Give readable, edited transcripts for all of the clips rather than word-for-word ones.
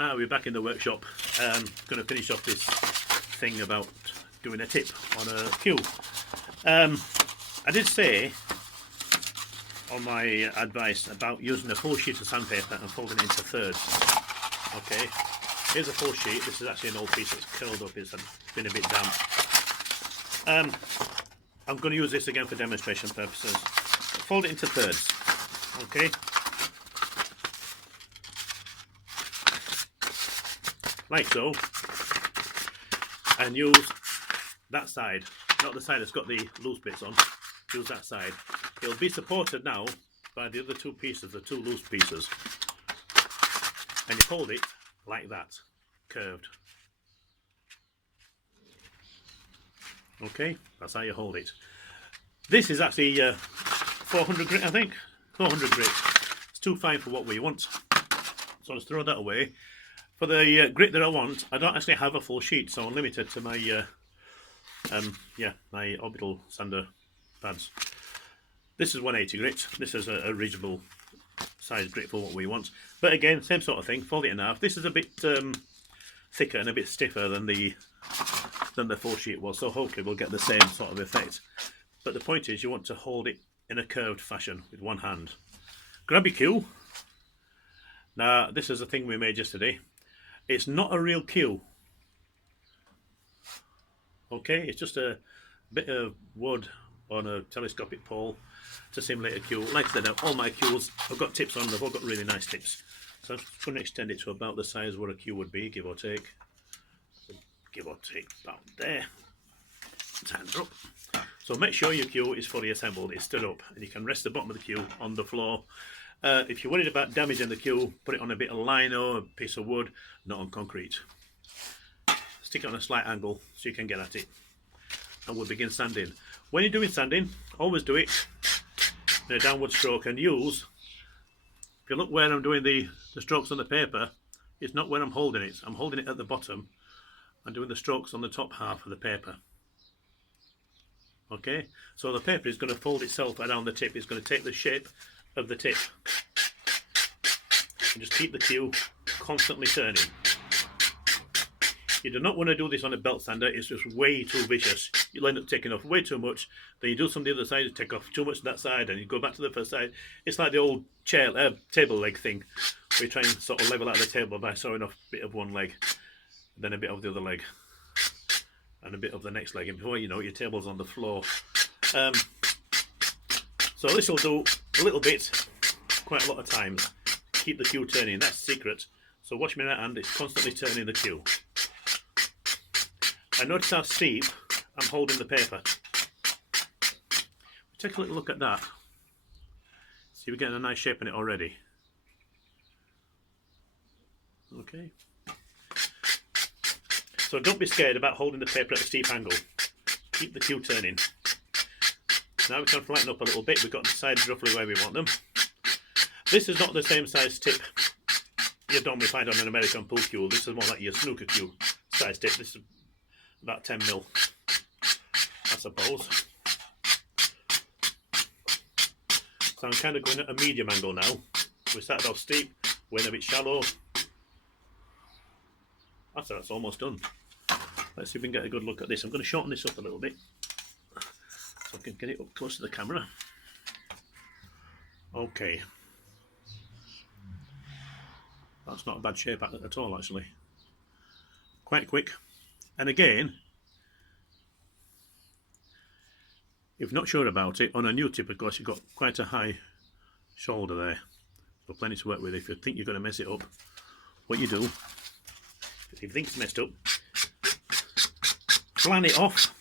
We're back in the workshop. Going to finish off this thing about doing a tip on a cue. I did say on my advice about using a full sheet of sandpaper and folding it into thirds. Okay, here's a full sheet. This is actually an old piece that's curled up. It's been a bit damp. I'm going to use this again for demonstration purposes. Fold it into thirds. Okay. Like so, and use that side, not the side that's got the loose bits on. Use that side. It'll be supported now by the other two pieces, the two loose pieces, and you hold it like that, curved. Okay, that's how you hold it. This is actually 400 grit, I think. 400 grit. It's too fine for what we want, so let's throw that away. For the grit that I want, I don't actually have a full sheet, so I'm limited to my my orbital sander pads. This is 180 grit. This is a reasonable size grit for what we want. But again, same sort of thing. Fold it in half. This is a bit thicker and a bit stiffer than the full sheet was, so hopefully we'll get the same sort of effect. But the point is, you want to hold it in a curved fashion with one hand. Grab your cue. Now, this is a thing we made yesterday. It's not a real cue. Okay, it's just a bit of wood on a telescopic pole to simulate a cue. Like I said, all my cues, I've got tips on them, they've all got really nice tips. So I'm going to extend it to about the size where a cue would be, give or take. So give or take about there. Hands up. So make sure your cue is fully assembled, it's stood up, and you can rest the bottom of the cue on the floor. If you're worried about damaging the cue, put it on a bit of lino, a piece of wood, not on concrete. Stick it on a slight angle so you can get at it. And we'll begin sanding. When you're doing sanding, always do it in a downward stroke, and use, if you look where I'm doing the strokes on the paper, it's not where I'm holding it. I'm holding it at the bottom and doing the strokes on the top half of the paper. Okay, so the paper is going to fold itself around the tip. It's going to take the shape of the tip, and just keep the cue constantly turning. You do not want to do this on a belt sander. It's just way too vicious. You'll end up taking off way too much. Then you do some of the other side, you take off too much of that side, and you go back to the first side. It's like the old table leg thing, where you try and sort of level out the table by sawing off a bit of one leg, then a bit of the other leg, and a bit of the next leg, and before you know it, your table's on the floor. So this will do a little bit, quite a lot of times. Keep the cue turning, that's the secret. So watch me in that hand, it's constantly turning the cue. And notice how steep I'm holding the paper. Take a little look at that. See, we're getting a nice shape in it already. Okay. So don't be scared about holding the paper at a steep angle. Keep the cue turning. Now we can flatten up a little bit. We've got the sides roughly where we want them. This is not the same size tip you'd normally find on an American pool cue. This is more like your snooker cue size tip. This is about 10 mil, I suppose. So I'm kind of going at a medium angle now. We started off steep, went a bit shallow. That's almost done. Let's see if we can get a good look at this. I'm going to shorten this up a little bit so I can get it up close to the camera. Okay. That's not a bad shape at all, actually. Quite quick. And again, if not sure about it, on a new tip, of course, you've got quite a high shoulder there. So plenty to work with. If you think you're going to mess it up, what you do, if you think it's messed up, flan it off.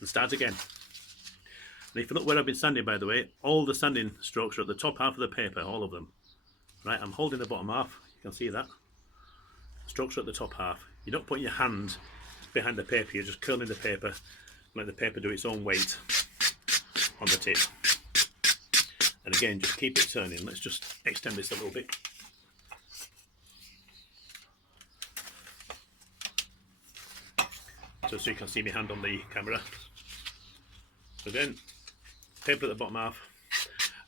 And start again. And if you look where I've been sanding, by the way, all the sanding strokes are at the top half of the paper, all of them. Right, I'm holding the bottom half, you can see that. Strokes are at the top half. You're not putting your hand behind the paper, you're just curling the paper, let the paper do its own weight on the tip. And again, just keep it turning. Let's just extend this a little bit. just so you can see my hand on the camera. So again, paper at the bottom half.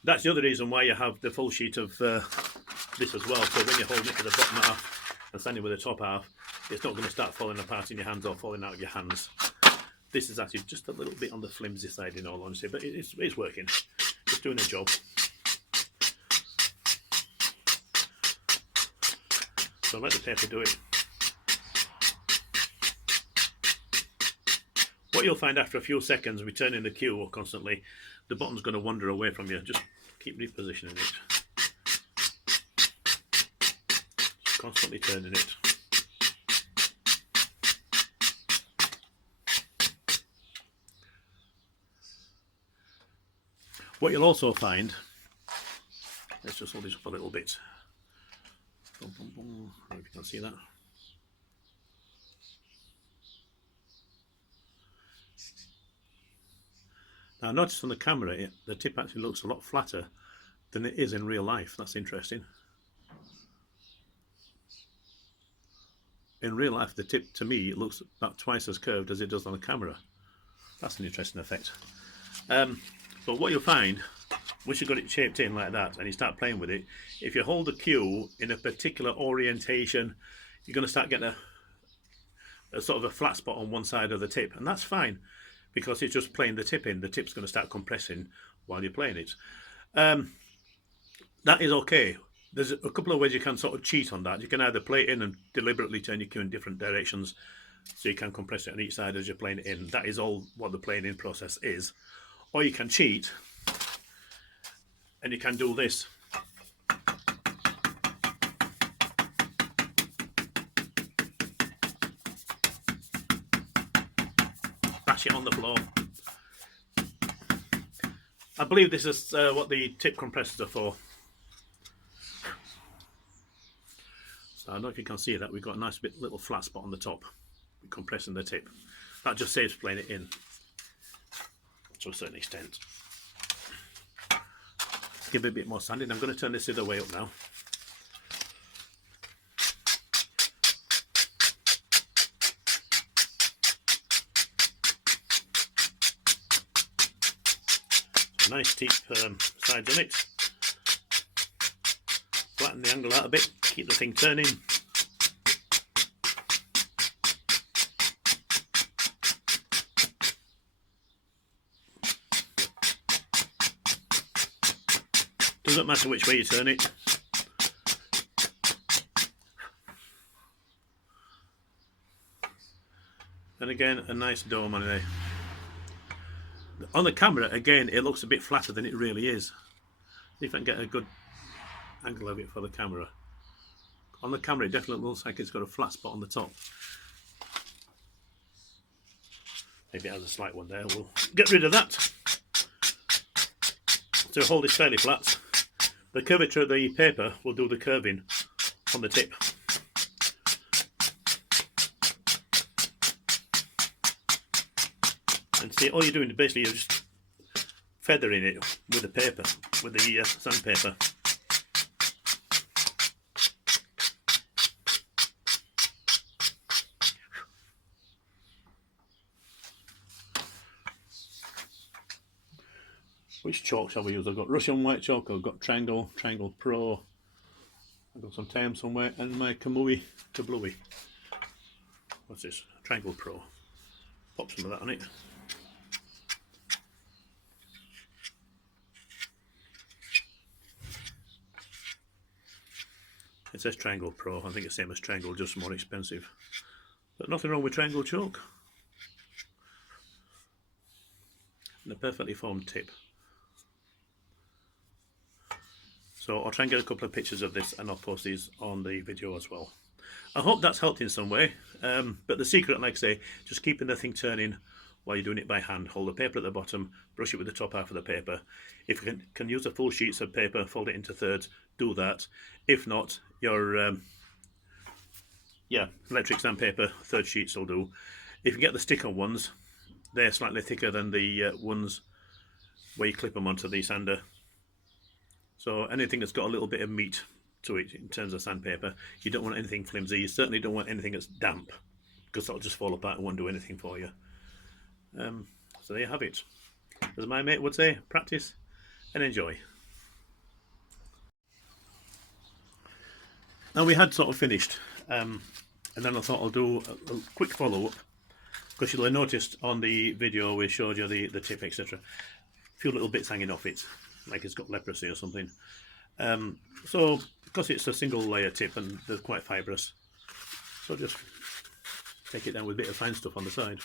That's the other reason why you have the full sheet of this as well. So when you're holding it to the bottom half and standing with the top half, it's not going to start falling apart in your hands or falling out of your hands. This is actually just a little bit on the flimsy side, in all honesty, but it's working. It's doing a job. So let the paper do it. What you'll find after a few seconds returning the cue constantly, the bottom's going to wander away from you. Just keep repositioning it. Just constantly turning it. What you'll also find, let's just hold this up a little bit. Boom, boom, boom. I hope you can see that. Now notice on the camera, the tip actually looks a lot flatter than it is in real life. That's interesting. In real life, the tip, to me, it looks about twice as curved as it does on the camera. That's an interesting effect. But what you'll find, once you've got it shaped in like that and you start playing with it, if you hold the cue in a particular orientation, you're going to start getting a sort of a flat spot on one side of the tip, and that's fine because it's just playing the tip in. The tip's going to start compressing while you're playing it. That is okay. There's a couple of ways you can sort of cheat on that. You can either play it in and deliberately turn your cue in different directions so you can compress it on each side as you're playing it in. That is all what the playing in process is. Or you can cheat and you can do this. Bash it on the floor. I believe this is what the tip compressors are for. So I don't know if you can see that, we've got a nice little flat spot on the top, compressing the tip. That just saves playing it in to a certain extent. Let's give it a bit more sanding. I'm going to turn this the other way up now. Nice deep sides on it. Flatten the angle out a bit, keep the thing turning. Doesn't matter which way you turn it. And again, a nice dome on there. On the camera, again, it looks a bit flatter than it really is. See if I can get a good angle of it for the camera. On the camera, it definitely looks like it's got a flat spot on the top. Maybe it has a slight one there. We'll get rid of that. To hold this fairly flat, the curvature of the paper will do the curving on the tip. And see, all you're doing is basically you're just feathering it with the paper, with the sandpaper. Which chalk shall we use? I've got Russian white chalk, I've got Triangle Pro, I've got some time somewhere, and my Kamui Kablooey. What's this? Triangle Pro. Pop some of that on it. It says Triangle Pro. I think it's the same as Triangle, just more expensive. But nothing wrong with Triangle chalk. And a perfectly formed tip. So I'll try and get a couple of pictures of this and I'll post these on the video as well. I hope that's helped in some way. But the secret, like I say, just keeping the thing turning while you're doing it by hand. Hold the paper at the bottom, brush it with the top half of the paper. If you can use the full sheets of paper, fold it into thirds, do that. If not, your electric sandpaper, third sheets will do. If you get the sticker ones, they're slightly thicker than the ones where you clip them onto the sander. So anything that's got a little bit of meat to it in terms of sandpaper, you don't want anything flimsy. You certainly don't want anything that's damp. because that'll just fall apart and won't do anything for you. So there you have it. As my mate would say, practice and enjoy. Now we had sort of finished, and then I thought I'll do a quick follow-up, because you'll have noticed on the video we showed you the tip, etc. A few little bits hanging off it, like it's got leprosy or something. So because it's a single layer tip and they're quite fibrous, so just take it down with a bit of fine stuff on the side.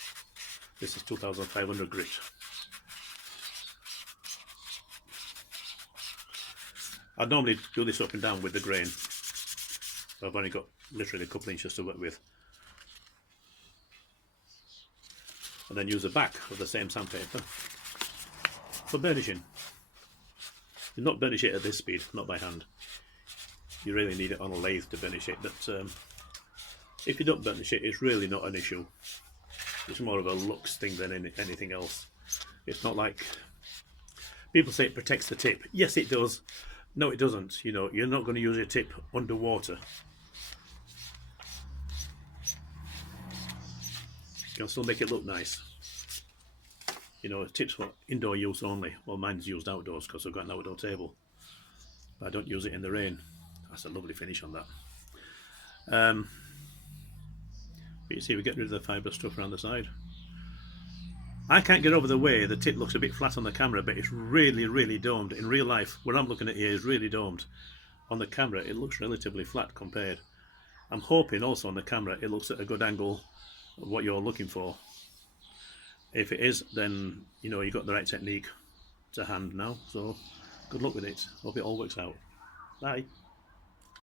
This is 2500 grit. I'd normally do this up and down with the grain. I've only got literally a couple inches to work with. And then use the back of the same sandpaper for burnishing. You not burnish it at this speed, not by hand. You really need it on a lathe to burnish it, but if you don't burnish it, it's really not an issue. It's more of a looks thing than anything else. It's not like people say it protects the tip. Yes, it does. No, it doesn't. You know, you're not going to use your tip underwater. You can still make it look nice. You know, tips for indoor use only. Well, mine's used outdoors because I've got an outdoor table. I don't use it in the rain. That's a lovely finish on that. But you see, we get rid of the fibre stuff around the side. I can't get over the way the tip looks a bit flat on the camera, but it's really, really domed. In real life, what I'm looking at here is really domed. On the camera, it looks relatively flat compared. I'm hoping also on the camera it looks at a good angle of what you're looking for. If it is, then you know you've got the right technique to hand now. So good luck with it. Hope it all works out. Bye.